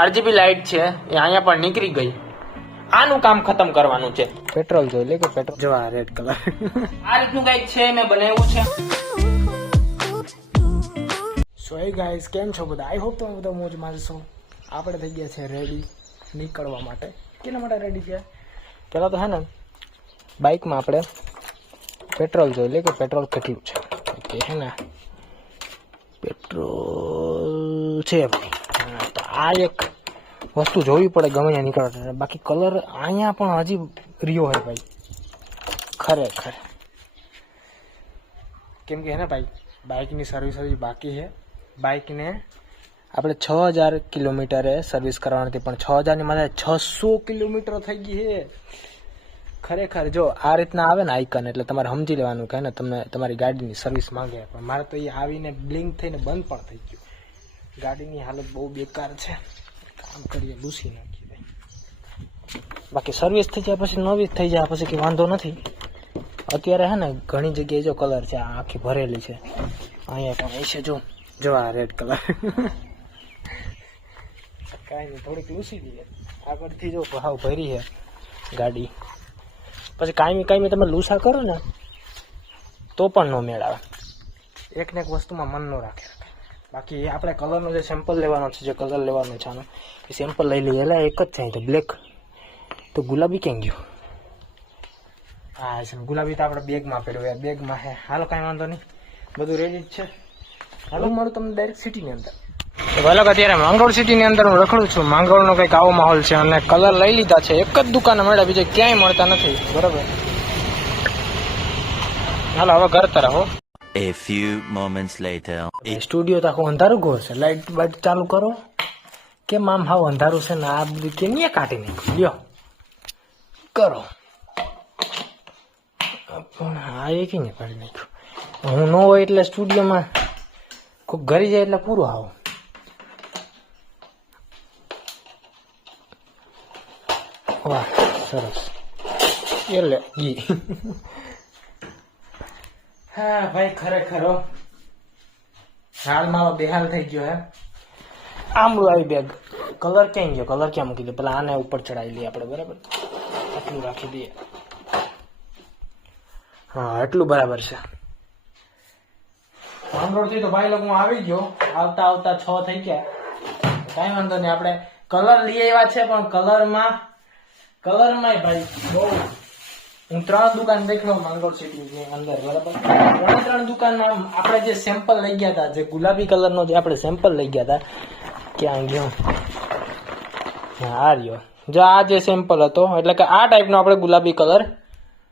RGB light છે એ અહીંયા પણ નીકળી ગઈ. આનું કામ ખતમ કરવાનું છે. પેટ્રોલ જોઈ લે કે પેટ્રોલ જો આ રેડ કલર આ રીતનું કંઈક છે મેં બનાવ્યું છે. સો હે ગાઈસ, કેમ છો બધા? આઈ હોપ તમે બધા મોજમાં છો. આપણે થઈ ગયા છે રેડી નીકળવા માટે. કેના માટે રેડી છે? પહેલાં તો હે ને બાઇકમાં આપણે પેટ્રોલ જોઈ લે કે પેટ્રોલ કેટલું છે. કે હે ને પેટ્રોલ છે ભાઈ. તો આ એક વસ્તુ જોવી પડે ગમે ત્યાં નીકળવા. બાકી કલર અહીંયા પણ હજી રહ્યો હોય ભાઈ, ખરેખર. કેમ કે હે ને ભાઈ બાઇકની સર્વિસ હજી બાકી છે. બાઇકને આપણે 6000 કિલોમીટરે સર્વિસ કરવાની હતી, પણ 6000ની માથે 600 કિલોમીટર થઈ ગઈ છે. ખરેખર જો આ રીતના આવે ને આઇકન એટલે તમારે સમજી લેવાનું કે ને તમે તમારી ગાડીની સર્વિસ માંગે. પણ મારે તો એ આવીને બ્લિંક થઈને બંધ પણ થઈ ગયું. ગાડીની હાલત બહુ બેકાર છે. કામ કરીએ લૂસી નાખીએ ભાઈ. બાકી સર્વિસ થઈ જાય પછી નવી થઈ જાય પછી કે વાંધો નથી. અત્યારે હે ને ઘણી જગ્યાએ જો કલર છે, આ આખી ભરેલી છે. અહીંયા પણ છે જો જો આ રેડ કલર કાંઈ નહીં, થોડીક લૂસી દઈએ આગળથી. જો ભાવ ભરી છે ગાડી, પછી કાયમી તમે લૂસા કરો ને તો પણ ન મેળ આવે. એક ને એક વસ્તુમાં મન ન રાખે. બાકી આપણે કલરનો જે સેમ્પલ લેવાનો છે, જે કલર લેવાનો છે આનો એ સેમ્પલ લઈ લઈએ. એટલે એક જ છે તો બ્લેક. તો ગુલાબી ક્યાં ગયો? હા છે ગુલાબી તો આપણે બેગમાં પડ્યો યાર, બેગમાં હે. હાલો કાંઈ વાંધો નહીં, બધું રેડી જ છે. હાલો મારું તમને ડાયરેક્ટ સિટીની અંદર ભલે. અત્યારે માંગરોળ સિટીની અંદર હું રખડું છું. માંગરોળનો કંઈક આવો માહોલ છે અને કલર લઈ લીધા છે. એક જ દુકાને મળ્યા, બીજે ક્યાંય મળતા નથી. બરાબર, હાલો હવે ઘર તરફ. હો A few moments later. Studio તો આખું અંધારું ઘોર છે. લાઈટ બાઈટ ચાલુ કરો. કેમ આમ હાવ અંધારું છે ને આ બધું કેમ કાઢી નાખ્યું? લ્યો કરો. પણ આ એ કઈ કાઢી નાખ્યું. હું ન હોય એટલે સ્ટુડિયોમાં કોઈ ઘરી જાય એટલે પૂરું આવો. વાહ સરસ. એટલે ઈ હા ભાઈ ખરેખર હાલ મારો બેહાલ થઈ ગયો હે. આમળું આવી બેગ. કલર ક્યાં ગયો? કલર ક્યાં મૂકી દે? પેલા આને ઉપર ચડાવી લઈએ આપણે. બરાબર, આટલું રાખી દઈએ. હા એટલું બરાબર છે. માંગરોળથી તો ભાઈ લોકો હું આવી ગયો. આવતા આવતા 6 થઈ ગયા. કાંઈ વાંધો નહીં, આપણે કલર લઈ આવ્યા છે. પણ કલરમાં ભાઈ બહુ હું 3 દુકાન દેખ્યો માંગરોળ સિટીની અંદર. બરાબર, 3 દુકાનમાં આપણે જે સેમ્પલ લઈ ગયા હતા, જે ગુલાબી કલરનો જે આપણે સેમ્પલ લઈ ગયા હતા, ક્યાં ગયો? આ રહ્યો. જો આ જે સેમ્પલ હતો એટલે કે આ ટાઈપનો આપણે ગુલાબી કલર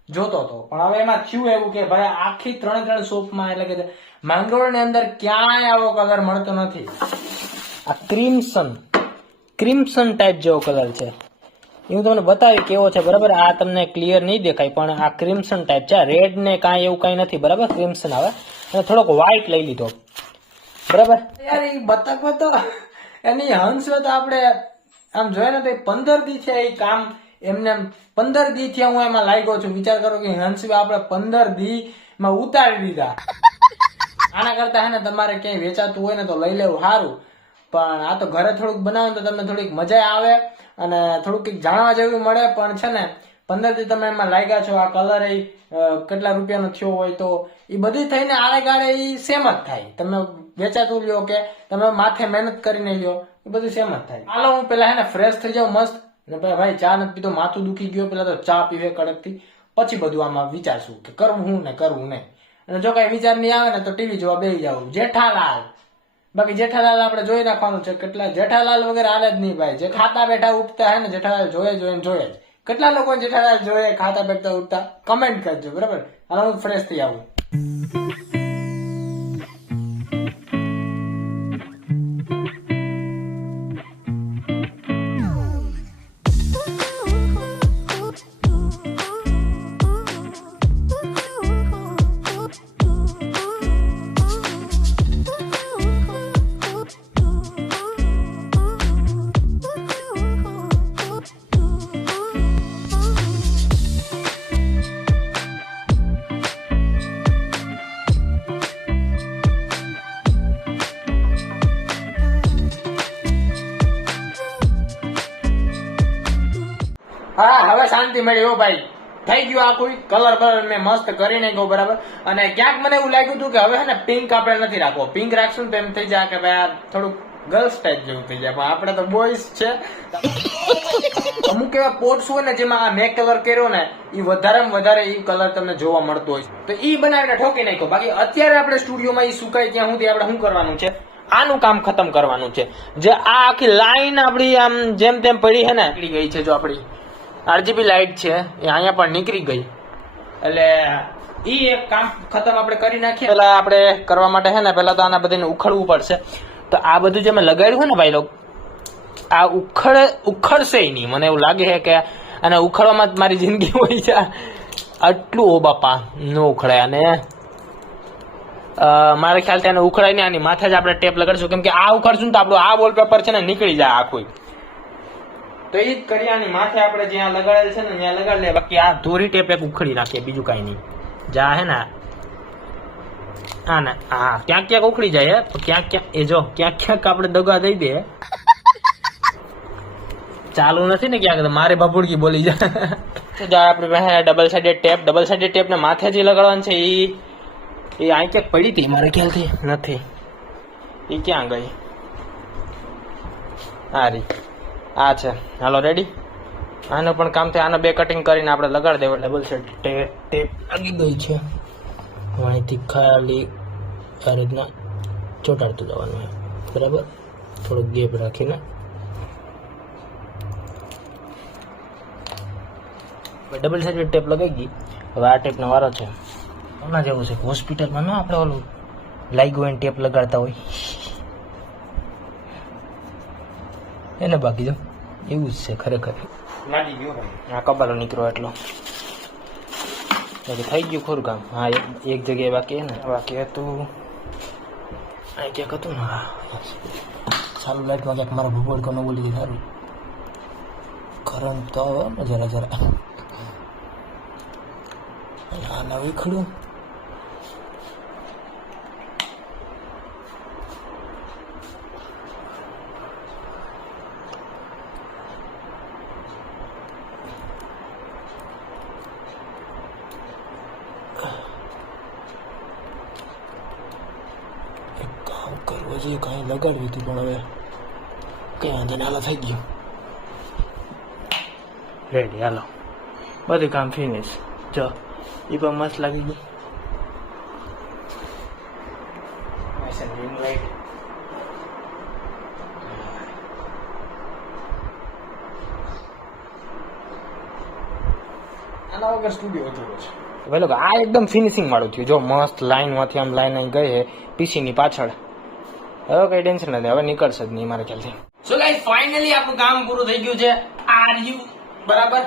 જોતો હતો. પણ હવે એમાં થયું એવું કે ભાઈ આખી 3 શોપમાં એટલે કે માંગરોળની અંદર ક્યાંય આવો કલર મળતો નથી. આ ક્રિમ્સન ટાઈપ જેવો કલર છે. હું તમને બતાવી કેવો છે. બરાબર, આ તમને ક્લિયર નહીં દેખાય પણ આ ક્રિમ્સન ટાઈપ છે. રેડ ને કાંઈ એવું કાંઈ નથી. બરાબર, ક્રિમ્સન આવે. અને થોડોક વ્હાઈટ લઈ લીધો. બરાબર યાર, એ બતક એની હંસ તો આપણે આમ જોઈએ ને તો 15 દી છે એ કામ એમને 15 દી થી હું એમાં લાગ્યો છું. વિચાર કરો કે હંસ આપણે 15 દી માં ઉતારી દીધા. આના કરતા હે ને તમારે ક્યાંય વેચાતું હોય ને તો લઈ લેવું સારું. પણ આ તો ઘરે થોડુંક બનાવો તો તમને થોડીક મજા આવે અને થોડુંક કંઈક જાણવા જેવું મળે. પણ છે ને 15 દી તમે એમાં લાગ્યા છો. આ કલર એ કેટલા રૂપિયાનો થયો હોય તો એ બધું થઈને આડે ગાડે એ સેમ જ થાય. તમે વેચાતું લ્યો કે તમે માથે મહેનત કરીને લ્યો, એ બધું સેમ જ થાય. હાલો હું પેલા હે ને ફ્રેશ થઈ જાઉં મસ્ત. ને ભાઈ ચા નથી પીતો, માથું દુખી ગયો. પેલા તો ચા પીવે કડકથી, પછી બધું આમાં વિચારશું કે કરવું હું ને કરવું નહીં. અને જો કઈ વિચાર નહીં આવે ને તો ટીવી જોવા બેસી જાવ. જેઠાલાલ. બાકી જેઠાલાલ આપણે જોઈ નાખવાનું છે. કેટલા જેઠાલાલ વગેરે હાલે જ નહીં ભાઈ. જે ખાતા બેઠા ઉઠતા હે ને જેઠાલાલ જોયે જ. કેટલા લોકો જેઠાલાલ જોઈએ ખાતા બેઠા ઉઠતા? કમેન્ટ કરજો. બરાબર, હાલ હું ફ્રેશ થઈ આવું. હા હવે શાંતિ મળી હો ભાઈ, થઈ ગયું આ કોઈ કલર બલર મેં મસ્ત કરી નાખ્યો બરાબર. અને ક્યાંક મને એવું લાગ્યું હતું કે હવે હે ને પિંક આપણે નથી રાખવો, પિંક રાખશું ને તો એમ થઈ જાય કે ભાઈ આ થોડુંક ગર્લ્સ ટાઈપ જેવું થઈ જાય, પણ આપણે તો બોયઝ છે. અમુક એવા પોટ્સ હોય ને જેમાં આ મેં કલર કર્યો ને એ વધારેમાં વધારે એ કલર તમને જોવા મળતો હોય તો એ બનાવીને ઠોકી નાખ્યો. બાકી અત્યારે આપણે સ્ટુડિયોમાં એ સુકાય ત્યાં સુધી આપણે શું કરવાનું છે, આનું કામ ખતમ કરવાનું છે. જે આ આખી લાઈન આપણી આમ જેમ તેમ પડી છે ને નીકળી ગઈ છે, જો આપણી RGB લાઇટ છે એ અહીંયા પણ નીકળી ગઈ, એટલે ઈ એક કામ ખતમ આપણે કરી નાખીએ. પેલા આપણે કરવા માટે છે ને પેલા તો આના બધાને ઉખડવું પડશે. તો આ બધું જે મેં લગાડ્યું છે ને ભાઈ લોકો, આ ઉખડશે નહીં, મને એવું લાગે છે કે આને ઉખડવામાં જ મારી જિંદગી હોય છે. આટલું ઓ બાપા ન ઉખડાય, અને મારા ખ્યાલથી આને ઉખડાય ને આની માથે જ આપણે ટેપ લગાડશું, કેમ કે આ ઉખડશું તો આપણું આ વોલપેપર છે ને નીકળી જાય આખું. તો એ જ કરીએ, આની માથે આપણે જ્યાં લગાડેલ છે ને ત્યાં લગાડી લે. બાકી આ ધોરી ટેપ એક ઉખડી નાખીએ, બીજું કાંઈ નહીં. જા હે ને હા ને હા, ક્યાંક ક્યાંક ઉખડી જાય હે, ક્યાંક ક્યાંક એ જો ક્યાંક ક્યાંક આપણે દગા દઈ દે. ચાલુ નથી ને ક્યાંક મારે બાપુડકી બોલી જાય. તો જો આપણી પાસે ડબલ સાઇડેડ ટેપ ને માથે જે લગાડવાનું છે એ અહીં ક્યાંક પડી હતી મારે ખ્યાલથી, નથી એ ક્યાં ગઈ? આ રી આ છે. હાલો રેડી, આનું પણ કામ થાય. આનો બે કટિંગ કરીને આપણે લગાડી દેવું. ડબલ સાઇડ ટેપ લાગી ગઈ છે, અહીંથી ખાલી આ રીતના ચોટાડતું જવાનું બરાબર, થોડોક ગેપ રાખીને. ડબલ સાઇડેડ ટેપ લગાઈ ગઈ. હવે આ ટેપનો વારો છે. હમણાં જેવું છે હોસ્પિટલમાં ના આપણે ઓલું લાગ્યું હોય ટેપ લગાડતા હોય એને, બાકી જો એવું જ છે ખરેખર. લાગી ગયો આ કબાલો નીકળો એટલો થઈ ગયું ખોરું કામ. હા એક જગ્યાએ બાકી ને, બાકી હતું અહીં ક્યાંક હતું ને. હા ચાલુ લાઈટમાં ક્યાંક મારા ભૂગોળ ન બોલી દીધું. સારું કરંટ તો આવે ને જરા જરા. આ નવી ખડું કરવો જોઈએ, કાંઈ લગાડવી હતી પણ હવે કઈ વાંધો નહીં. હાલો થઈ ગયું રેડી. હાલો બધું કામ ફિનિશ. જો એ પણ મસ્ત લાગી ગયું. આના વગર સ્ટુડિયો અધૂરો છે ભાઈ લોકો. આ એકદમ ફિનિશિંગ વાળું થયું. જો મસ્ત લાઈન માંથી આમ લાઈન અહીં ગઈ છે PC ની પાછળ. હવે કઈ ટેન્શન નથી, હવે નીકળશે જ નહીં મારા ખ્યાલથી. સો ગાઈસ ફાઇનલી આપણું કામ પૂરું થઈ ગયું છે. RU બરાબર.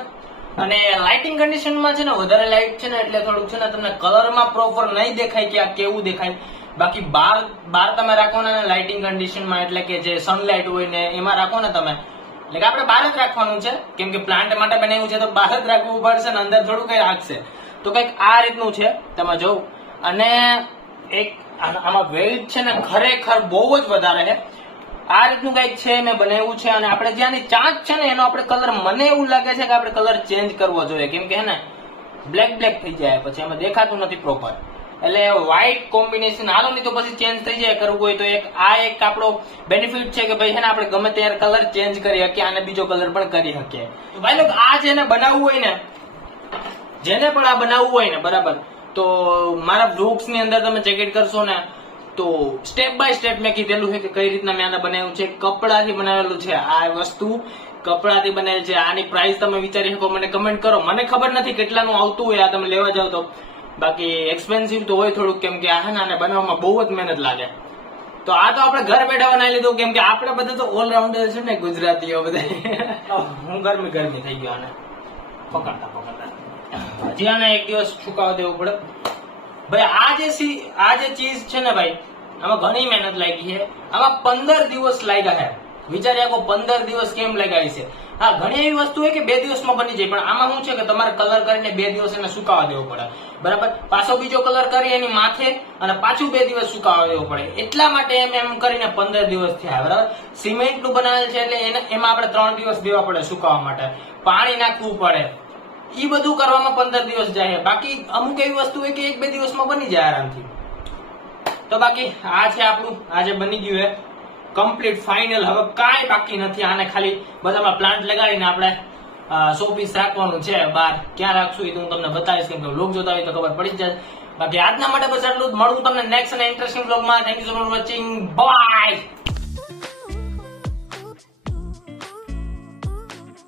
અને લાઇટિંગ કન્ડિશનમાં છે ને વધારે લાઇટ છે ને એટલે થોડુંક છે ને તમને કલરમાં પ્રોપર નહીં દેખાય કે આ કેવું દેખાય. બાકી બાર તમે રાખો ને લાઇટિંગ કન્ડિશનમાં, એટલે કે જે સનલાઇટ હોય ને એમાં રાખો ને તમે, એટલે કે આપણે બહાર જ રાખવાનું છે, કેમ કે પ્લાન્ટ માટે બનાવ્યું છે તો બહાર જ રાખવું પડશે ને અંદર થોડું કઈ રાખશે. તો કઈક આ રીતનું છે તમે જોવો. અને એક આમાં વેઇટ છે ને ખરેખર બહુ જ વધારે છે. આ રીતનું કઈક છે મેં બનાવ્યું છે. અને આપણે જ્યાંની ચાંચ છે ને એનો આપણે કલર, મને એવું લાગે છે કે આપણે કલર ચેન્જ કરવો જોઈએ, કેમ કે હે ને બ્લેક થઈ જાય પછી એમાં દેખાતું નથી પ્રોપર. એટલે વ્હાઈટ કોમ્બિનેશન હાલો નહીં તો પછી ચેન્જ થઈ જાય કરવું હોય તો. આ એક આપણો બેનિફિટ છે કે ભાઈ છે ને આપણે ગમે ત્યારે કલર ચેન્જ કરી શકીએ અને બીજો કલર પણ કરી શકીએ. તો ભાઈ લોકો આ જેને બનાવવું હોય ને, જેને પણ આ બનાવવું હોય ને બરાબર, તો મારા બ્લોગ્સ ની અંદર તમે ચેક કરશો ને તો સ્ટેપ બાય સ્ટેપ મેં કીધેલું છે કે કઈ રીતના મેં આને બનાવ્યું છે. કપડાથી બનાવેલું છે આ વસ્તુ, કપડાથી બનેલ છે. આની પ્રાઇસ તમે વિચારી શકો, મને કમેન્ટ કરો. મને ખબર નથી કેટલાનું આવતું હોય આ તમે લેવા જાવ તો, બાકી એક્સપેન્સિવ તો હોય થોડુંક, કેમ કે આ છે ને આને બનાવવામાં બહુ જ મહેનત લાગે. તો આ તો આપણે ઘર બેઠા બનાવી લીધું, કેમ કે આપણે બધા તો ઓલરાઉન્ડર છે ને ગુજરાતીઓ બધા. હું ગરમી થઈ ગયો આને પકડતા. હજી આને એક દિવસ છુકાવા દેવું પડે ભાઈ. આ જે ચીઝ છે ને ભાઈ, આમાં ઘણી મહેનત લાગી છે. આમાં 15 દિવસ લાગ્યા છે. વિચારી આપો 15 દિવસ કેમ લાગ્યા છે. હા, ઘણી એવી વસ્તુ હોય કે 2 દિવસમાં બની જાય, પણ આમાં શું છે કે તમારે કલર કરીને 2 દિવસ એને સુકાવા દેવો પડે, બરાબર. પાછો બીજો કલર કરી એની માથે અને પાછું 2 દિવસ સુકાવા દેવો પડે, એટલા માટે એમ કરીને 15 દિવસ થયા, બરાબર. સિમેન્ટ નું બનાવેલ છે એટલે એમાં આપણે 3 દિવસ દેવા પડે સુકાવા માટે, પાણી નાખવું પડે, ઈ બધું કરવામાં 15 દિવસ જાય. બાકી અમુક એવી વસ્તુ હોય કે 1-2 દિવસમાં બની જાય આરામથી. તો બાકી આ છે આપણું આજે બની ગયું હે કમ્પ્લીટ ફાઇનલ. હવે કાંઈ બાકી નથી, આને ખાલી બધામાં પ્લાન્ટ લગાડીને આપણે શો પીસ રાખવાનું છે. બહાર ક્યાં રાખશું એ તો હું તમને બતાવીશ, કેમ કે વ્લોગ જોતા હોય તો ખબર પડી જાય. બાકી આજના માટે બસ આટલું જ. મળું તમને નેક્સ્ટ અને ઇન્ટરેસ્ટિંગ વ્લોગમાં. Thank you so much watching. By.